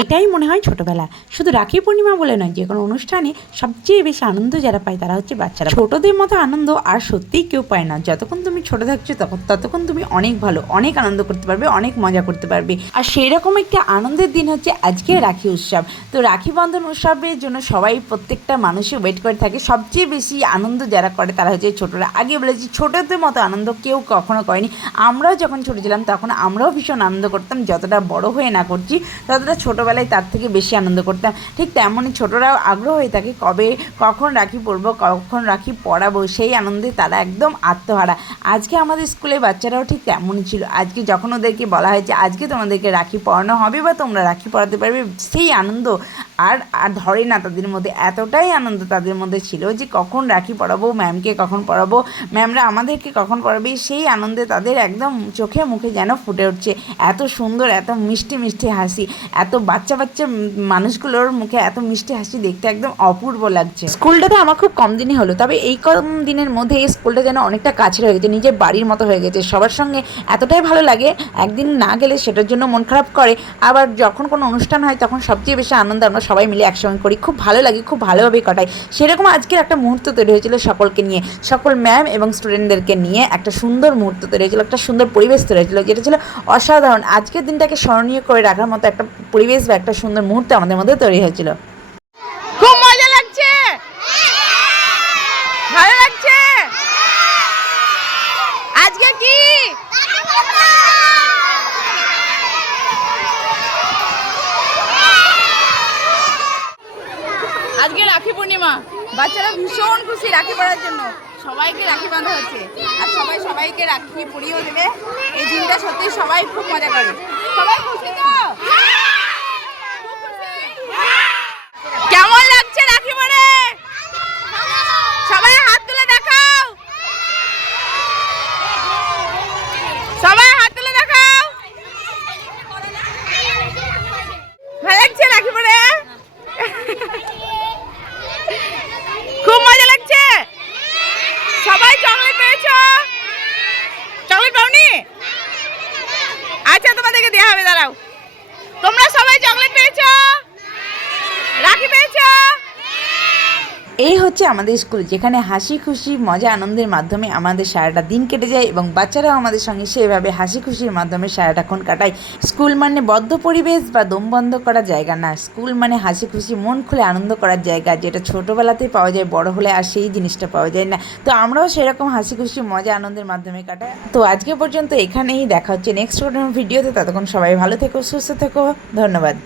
এটাই মনে হয় ছোটবেলা। শুধু রাখি পূর্ণিমা বলে নয়, যে কোনো অনুষ্ঠানে সবচেয়ে বেশি আনন্দ যারা পায় তারা হচ্ছে বাচ্চারা। ছোটদের মতো আনন্দ আর সত্যিই কেউ পায় না। যতক্ষণ তুমি ছোট থাকছো ততক্ষণ তুমি অনেক ভালো, অনেক আনন্দ করতে পারবে, অনেক মজা করতে পারবে। আর সেই রকম একটা আনন্দের দিন হচ্ছে আজকে রাখি উৎসব। তো রাখি বন্ধন উৎসবের জন্য সবাই, প্রত্যেকটা মানুষই ওয়েট করে থাকে। সবচেয়ে বেশি আনন্দ যারা করে তারা হচ্ছে ছোটরা। আগে বলেছি, ছোটদের মতো আনন্দ কেউ কখনো করেনি। আমরাও যখন ছোটো ছিলাম তখন আমরাও ভীষণ আনন্দ করতাম। যতটা বড় হয়ে না করছি ততটা ছোটোবেলায় তার থেকে বেশি আনন্দ করতাম। ঠিক তেমনই ছোটরাও আগ্রহ হয়ে থাকে কখন রাখি পরবো, কখন রাখি পরাবো, সেই আনন্দে তারা একদম আত্মহারা। আজকে আমাদের স্কুলে বাচ্চারাও ঠিক তেমনই ছিল। আজকে যখন ওদেরকে বলা হয়েছে আজকে তোমাদেরকে রাখি পরানো হবে বা তোমরা রাখি পরাতে পারবে, সেই আনন্দ আর ধরে না তাদের মধ্যে। এতটাই আনন্দ তাদের মধ্যে ছিল যে কখন রাখি পরাবো, ম্যামকে কখন পরাবো, ম্যামরা আমাদেরকে কখন পরাবে, সেই আনন্দে তাদের একদম চোখে মুখে যেন ফুটে উঠছে। এত সুন্দর, এত মিষ্টি মিষ্টি হাসি, এত বাচ্চা বাচ্চা মানুষগুলোর মুখে এত মিষ্টি হাসি দেখতে একদম অপূর্ব লাগছে। স্কুলটাতে আমার খুব কম দিনই হলো, তবে এই কম দিনের মধ্যে এই স্কুলটা যেন অনেকটা কাছের হয়ে গেছে, নিজের বাড়ির মতো হয়ে গেছে। সবার সঙ্গে এতটাই ভালো লাগে, একদিন না গেলে সেটার জন্য মন খারাপ করে। আবার যখন কোনো অনুষ্ঠান হয় তখন সবচেয়ে বেশি আনন্দ আমরা সবাই মিলে একসঙ্গে করি, খুব ভালো লাগে, খুব ভালোভাবে কাটাই। সেরকম আজকের একটা মুহূর্ত তৈরি হয়েছিল সকলকে নিয়ে, সকল ম্যাম এবং স্টুডেন্টদেরকে নিয়ে একটা সুন্দর মুহূর্ত তৈরি হয়েছিল, একটা সুন্দর পরিবেশ তৈরি হয়েছিল, যেটা ছিল অসাধারণ। আজকের দিনটাকে স্মরণীয় করে রাখার মতো একটা পরিবেশ বা একটা সুন্দর মুহূর্ত আমাদের মধ্যে তৈরি হয়েছিল। খুব মজা লাগছে, ভালো লাগছে। আজকে কি আজকে রাখি পূর্ণিমা, বাচ্চারা ভীষণ খুশি রাখি পরার জন্য। সবাইকে রাখি বাঁধা হচ্ছে আর সবাই সবাইকে রাখি পরিয়েও দেবে। এই দিনটা সত্যি সবাই খুব মজা করে। সবাই খুশি তো? কেমন লাগছে রাখি পরে? সবাই হাত তুলে দেখাও, সবাই হাত তুলে দেখাও। ভালো লাগছে রাখি পরে? খুব মজা লাগছে। সবাই চকলেট পেয়েছো? চকলেট পাওনি? আচ্ছা, তোমাদেরকে দেওয়া হবে, দাঁড়াও। তোমরা সবাই চকলেট পেয়েছো? রাখি পেয়েছো? এই হচ্ছে আমাদের স্কুল, যেখানে হাসি খুশি মজা আনন্দের মাধ্যমে আমাদের সারাটা দিন কেটে যায় এবং বাচ্চারাও আমাদের সঙ্গে সেভাবে হাসি খুশির মাধ্যমে সারাটাক্ষণ কাটায়। স্কুল মানে বদ্ধ পরিবেশ বা দম বন্ধ করা জায়গা না, স্কুল মানে হাসি খুশি মন খুলে আনন্দ করার জায়গা, যেটা ছোটোবেলাতেই পাওয়া যায়, বড় হলে আর সেই জিনিসটা পাওয়া যায় না। তো আমরাও সেরকম হাসি খুশি মজা আনন্দের মাধ্যমে কাটাই। তো আজকে পর্যন্ত এখানেই, দেখা হচ্ছে নেক্সট ভিডিওতে। ততক্ষণ সবাই ভালো থেকো, সুস্থ থেকো, ধন্যবাদ।